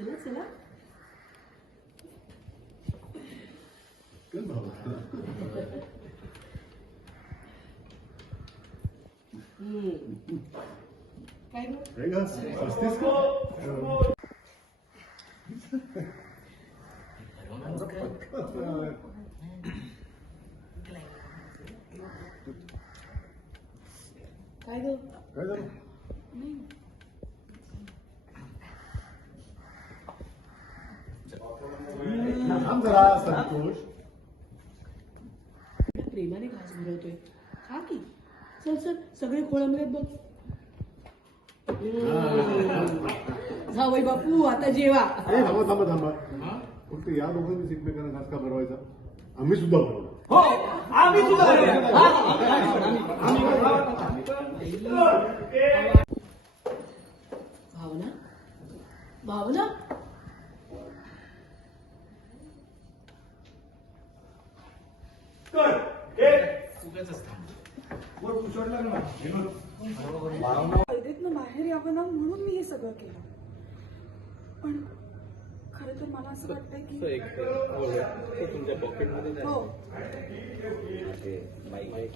चला चला काय गं काय झालं? थांब जरा संतोष. प्रेमाने घास भरवतोय. खा की. चल चल सगळे खोळंबलेत बघ. जावई बापू आता जेवा. थांबा थांबा थांबा. फक्त या दोघांनीच एकमेकांना घास का भरवायचा? आम्ही सुद्धा भरवलं. आम्ही सुद्धा भावना भावना कैदेतनं बाहेर यावं ना म्हणून मी हे सगळं केलं. पण खरं तर मला असं वाटतंय की तुमच्या पॉकेटमध्ये हो माईक आहे